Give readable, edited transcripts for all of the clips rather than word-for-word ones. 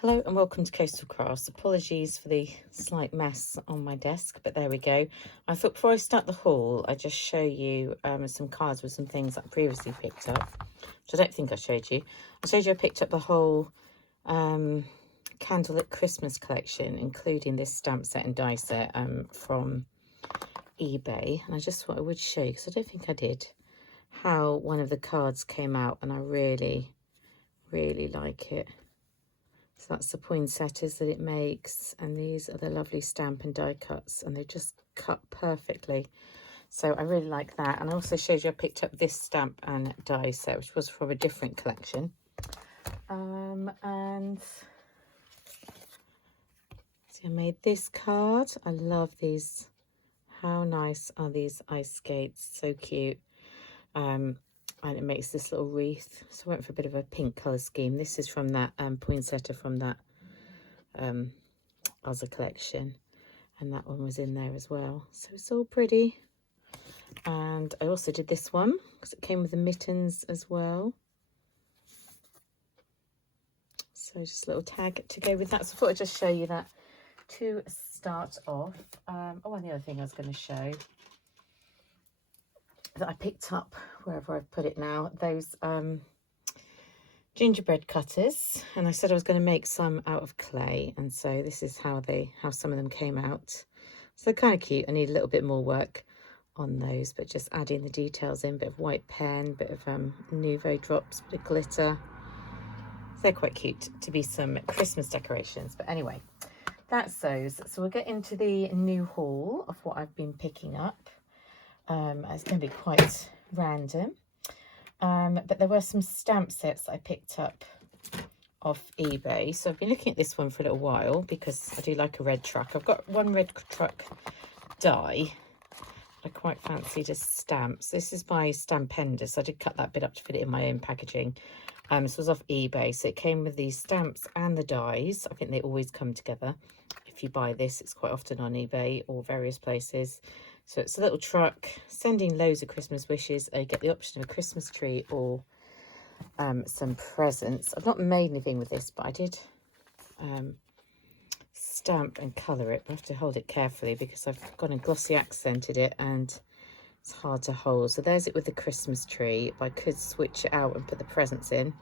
Hello and welcome to Coastal Crafts. Apologies for the slight mess on my desk, but there we go. I thought before I start the haul, I'd just show you some cards with some things that I previously picked up, which I don't think I showed you. I picked up the whole Candlelit Christmas collection, including this stamp set and die set from eBay. And I just thought I would show you, because I don't think I did, how one of the cards came out, and I really, really like it. So that's the poinsettias that it makes, and these are the lovely stamp and die cuts, and they just cut perfectly. So I really like that. And I also showed you I picked up this stamp and die set, which was from a different collection. And see, I made this card. I love these. How nice are these ice skates? So cute. And it makes this little wreath. So I went for a bit of a pink colour scheme. This is from that poinsettia from that other collection, and that one was in there as well. So it's all pretty. And I also did this one because it came with the mittens as well. So just a little tag to go with that. So I thought I'd just show you that to start off. Oh, and the other thing I was going to show that I picked up, wherever I've put it now, those gingerbread cutters, and I said I was going to make some out of clay, and so this is how some of them came out. So they're kind of cute. I need a little bit more work on those, but just adding the details in, bit of white pen, bit of Nouveau drops, bit of glitter. So they're quite cute to be some Christmas decorations. But anyway, that's those. So we'll get into the new haul of what I've been picking up. It's going to be quite random, but there were some stamp sets I picked up off eBay. So I've been looking at this one for a little while because I do like a red truck. I've got one red truck die I quite fancied as stamps. This is by Stampendous. I did cut that bit up to fit it in my own packaging. This was off eBay, so it came with these stamps and the dies. I think they always come together. If you buy this, it's quite often on eBay or various places. So it's a little truck sending loads of Christmas wishes. You get the option of a Christmas tree or some presents. I've not made anything with this, but I did stamp and colour it. I have to hold it carefully because I've gone and glossy accented it and it's hard to hold. So there's it with the Christmas tree. I could switch it out and put the presents in,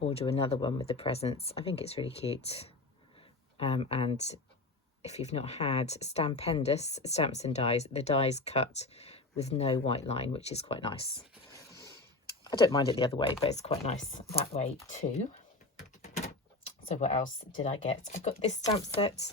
or do another one with the presents. I think it's really cute. And if you've not had Stampendous stamps and dies, the dies cut with no white line, which is quite nice. I don't mind it the other way, but it's quite nice that way too. So what else did I get? I got this stamp set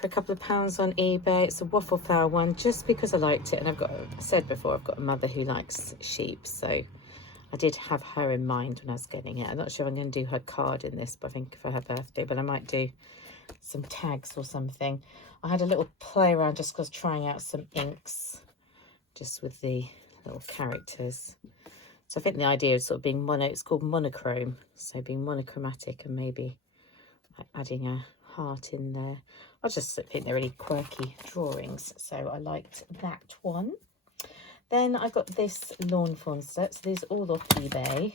for a couple of pounds on eBay. It's a waffle flower one, just because I liked it. And I said before, I've got a mother who likes sheep, so I did have her in mind when I was getting it. I'm not sure if I'm going to do her card in this, but I think for her birthday, but I might do some tags or something. I had a little play around just because trying out some inks just with the little characters. So I think the idea is sort of being it's called monochrome, so being monochromatic and maybe like adding a heart in there. I just think they're really quirky drawings, so I liked that one. Then I got this lawn fawn set. So these are all off eBay,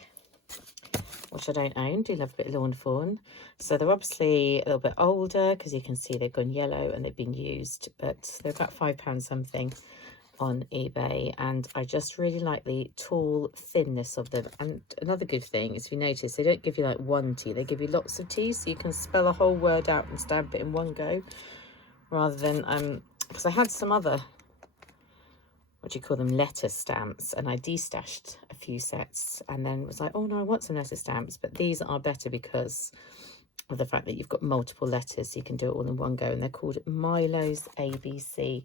which I don't own. Do love a bit of lawn fawn. So they're obviously a little bit older because you can see they've gone yellow and they've been used, but they're about £5 something on eBay, and I just really like the tall thinness of them. And another good thing is, if you notice, they don't give you like one T, they give you lots of T's, so you can spell a whole word out and stamp it in one go, rather than because I had some other, what do you call them, letter stamps, and I destashed a few sets and then was like, oh no, I want some letter stamps. But these are better because of the fact that you've got multiple letters, so you can do it all in one go, and they're called Milo's ABC.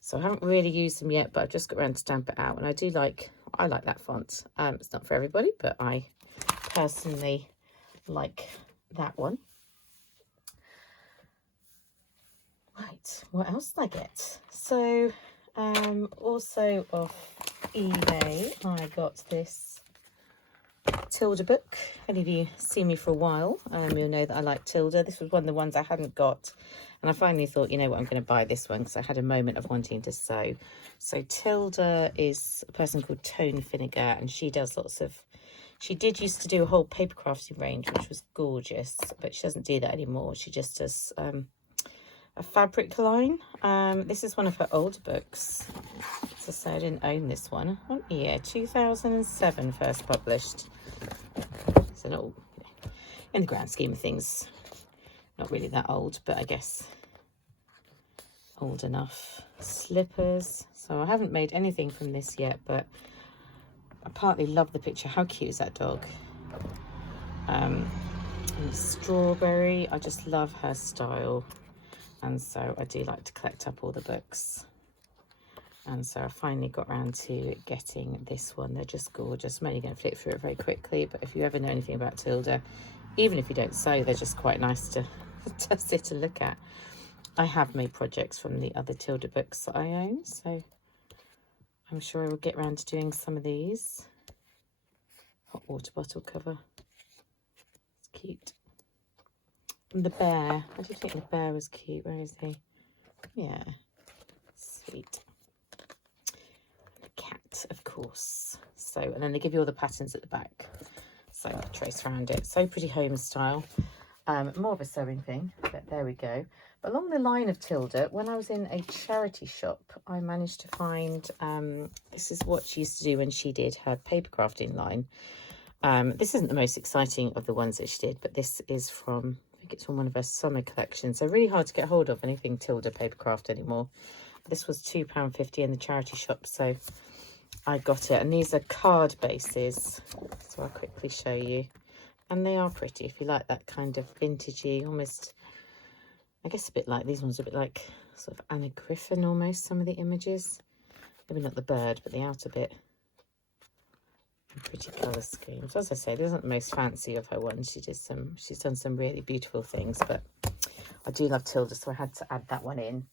So I haven't really used them yet, but I've just got around to stamp it out, and I like that font. It's not for everybody, but I personally like that one. Right, what else did I get? So also off eBay, I got this Tilde Book. If any of you see me for a while, you'll know that I like Tilde. This was one of the ones I hadn't got, and I finally thought, you know what, I'm going to buy this one because I had a moment of wanting to sew. So Tilde is a person called Tone Finnegar, and she does lots of She did used to do a whole paper crafting range, which was gorgeous, but she doesn't do that anymore. She just does a fabric line. This is one of her older books. So say I didn't own this one. What year? 2007 first published. So not, in the grand scheme of things, not really that old, but I guess old enough. Slippers. So I haven't made anything from this yet, but I partly love the picture. How cute is that dog? And strawberry. I just love her style. And so I do like to collect up all the books. And so I finally got around to getting this one. They're just gorgeous. I'm only going to flip through it very quickly, but if you ever know anything about Tilde, even if you don't sew, they're just quite nice to sit and look at. I have made projects from the other Tilde books that I own, so I'm sure I will get around to doing some of these. Hot water bottle cover. It's cute. And the bear. I do think the bear was cute. Where is he? Yeah. Sweet. Cat, of course. So, and then they give you all the patterns at the back, so I'll trace around it. So pretty home style. More of a sewing thing, but there we go. But along the line of Tilde, when I was in a charity shop, I managed to find this is what she used to do when she did her paper crafting line. This isn't the most exciting of the ones that she did, but this is from, I think it's from one of her summer collections. So really hard to get hold of anything Tilde papercraft anymore. This was £2.50 in the charity shop, so I got it. And these are card bases, so I'll quickly show you. And they are pretty if you like that kind of vintagey, almost, I guess a bit like, these ones are a bit like sort of Anna Griffin almost, some of the images. Maybe not the bird, but the outer bit. And pretty colour schemes. As I say, this isn't the most fancy of her ones. She's done some really beautiful things, but I do love Tilde, so I had to add that one in.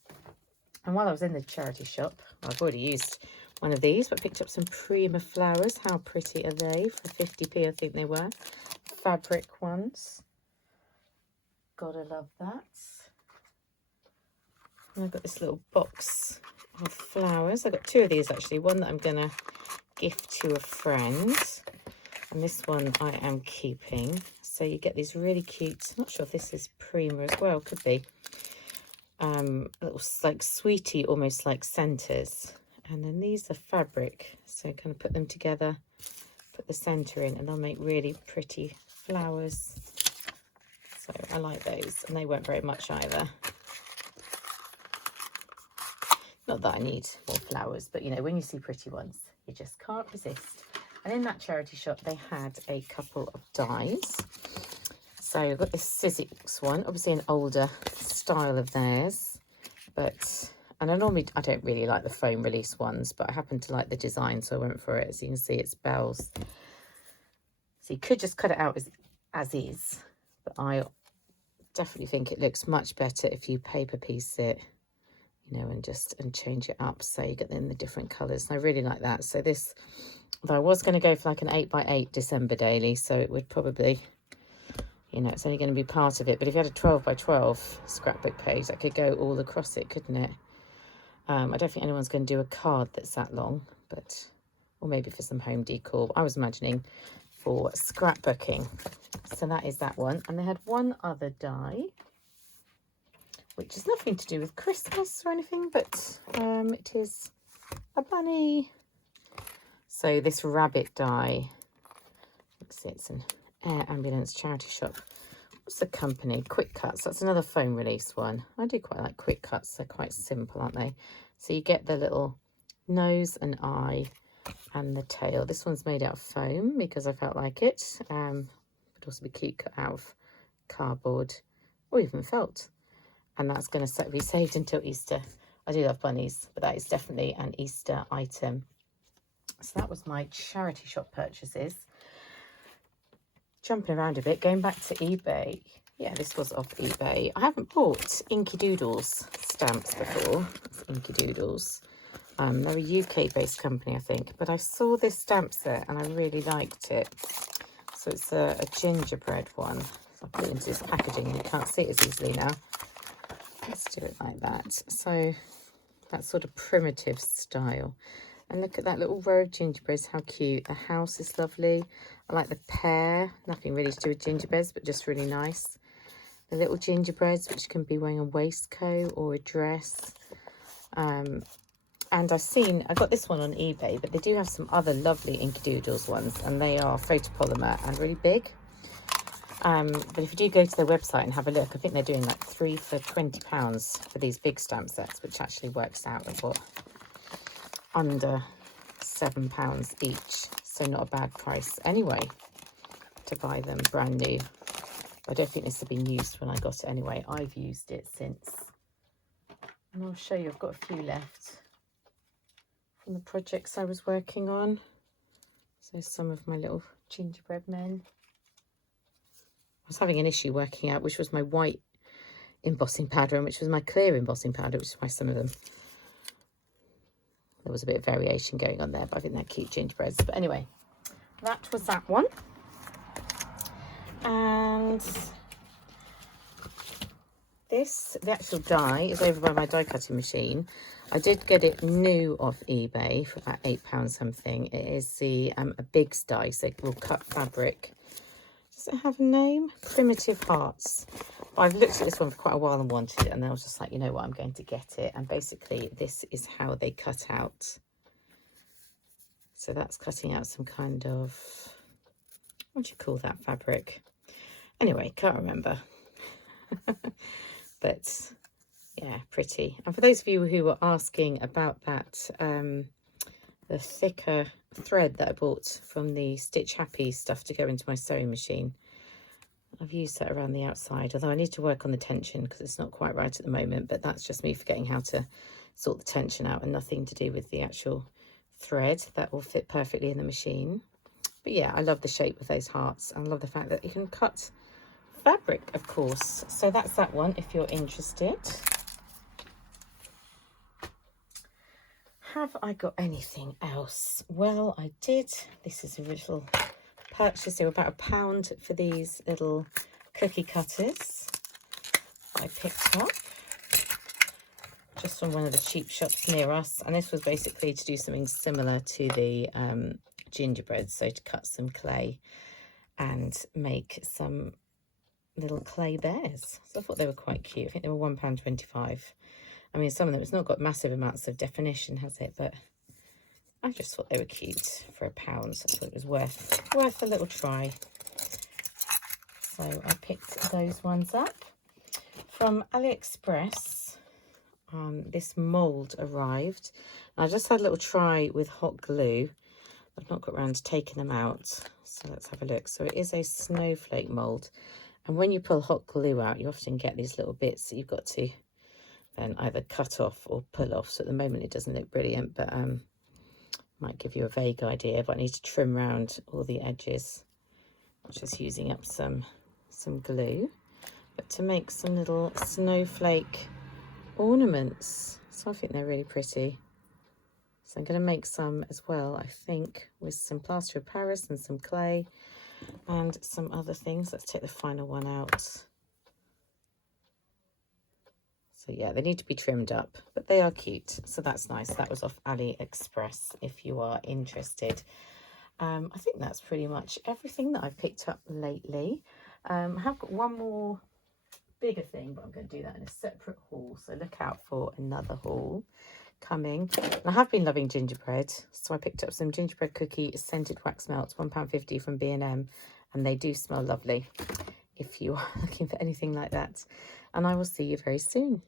And while I was in the charity shop, I've already used one of these, but picked up some Prima Flowers. How pretty are they? For 50p, I think they were. Fabric ones. Gotta love that. And I've got this little box of flowers. I've got two of these actually. One that I'm going to gift to a friend. And this one I am keeping. So you get these really cute, I'm not sure if this is Prima as well, could be. Little like sweetie, almost like centres. And then these are fabric. So kind of put them together, put the centre in, and they'll make really pretty flowers. So I like those, and they weren't very much either. Not that I need more flowers, but you know, when you see pretty ones, you just can't resist. And in that charity shop, they had a couple of dies. So I've got this Sizzix one, obviously an older style of theirs, but, and I don't really like the foam release ones, but I happen to like the design, so I went for it. As you can see, it's bells. So you could just cut it out as is, but I definitely think it looks much better if you paper piece it, you know, and change it up so you get them in the different colours. And I really like that. So this, though I was going to go for like an 8x8 December daily, so it would probably, you know, it's only going to be part of it. But if you had a 12x12 scrapbook page, that could go all across it, couldn't it? I don't think anyone's going to do a card that's that long, but, or maybe for some home decor. I was imagining for scrapbooking. So that is that one. And they had one other die, which is nothing to do with Christmas or anything, but it is a bunny. So this rabbit die, let's see, it's an Air Ambulance charity shop. What's the company? Quick Cuts. That's another foam release one. I do quite like Quick Cuts. They're quite simple, aren't they? So you get the little nose and eye and the tail. This one's made out of foam because I felt like it. Could also be cute cut out of cardboard or even felt. And that's going to be saved until Easter. I do love bunnies, but that is definitely an Easter item. So that was my charity shop purchases. Jumping around a bit, going back to eBay. Yeah, this was off eBay. I haven't bought Inky Doodles stamps before. Inky Doodles. They're a UK-based company, I think. But I saw this stamp set and I really liked it. So it's a gingerbread one. So I'll put it into this packaging. You can't see it as easily now. Let's do it like that. So that sort of primitive style. And look at that little row of gingerbreads, how cute. The house is lovely. I like the pear, nothing really to do with gingerbreads, but just really nice. The little gingerbreads, which can be wearing a waistcoat or a dress. And I got this one on eBay, but they do have some other lovely Inky Doodles ones, and they are photopolymer and really big. But if you do go to their website and have a look, I think they're doing like 3 for £20 for these big stamp sets, which actually works out at what, under £7 each. So not a bad price anyway to buy them brand new. I don't think this had been used when I got it anyway. I've used it since. And I'll show you, I've got a few left from the projects I was working on. So some of my little gingerbread men. I was having an issue working out which was my white embossing powder and which was my clear embossing powder, which is why some of them, there was a bit of variation going on there, but I think they're cute gingerbreads. But anyway, that was that one. And this, the actual die, is over by my die cutting machine. I did get it new off eBay for about £8 something. It is the a Biggs die, so it will cut fabric. Does it have a name? Primitive Hearts. I've looked at this one for quite a while and wanted it, and I was just like, you know what, I'm going to get it. And basically this is how they cut out. So that's cutting out some kind of, what do you call that fabric? Anyway, can't remember. But yeah, pretty. And for those of you who were asking about that, the thicker thread that I bought from the Stitch Happy stuff to go into my sewing machine, I've used that around the outside, although I need to work on the tension because it's not quite right at the moment, but that's just me forgetting how to sort the tension out and nothing to do with the actual thread. That will fit perfectly in the machine. But yeah, I love the shape of those hearts, and I love the fact that you can cut fabric, of course. So that's that one if you're interested. Have I got anything else? Well, I did. This is a little purchase. They were about £1 for these little cookie cutters I picked up just from one of the cheap shops near us. And this was basically to do something similar to the gingerbread, so to cut some clay and make some little clay bears. So I thought they were quite cute. I think they were £1.25. I mean, some of them, it's not got massive amounts of definition, has it? But I just thought they were cute for £1. I thought it was worth a little try. So I picked those ones up from AliExpress. This mould arrived. I just had a little try with hot glue. I've not got around to taking them out. So let's have a look. So it is a snowflake mould. And when you pull hot glue out, you often get these little bits that you've got to then either cut off or pull off. So at the moment it doesn't look brilliant, but might give you a vague idea. But I need to trim around all the edges. I'm just using up some glue, but to make some little snowflake ornaments. So I think they're really pretty. So I'm going to make some as well, I think, with some plaster of Paris and some clay and some other things. Let's take the final one out. So yeah, they need to be trimmed up, but they are cute. So that's nice. That was off AliExpress if you are interested. I think that's pretty much everything that I've picked up lately. I have got one more bigger thing, but I'm going to do that in a separate haul. So look out for another haul coming. And I have been loving gingerbread. So I picked up some gingerbread cookie scented wax melts, £1.50 from B&M. And they do smell lovely if you are looking for anything like that. And I will see you very soon.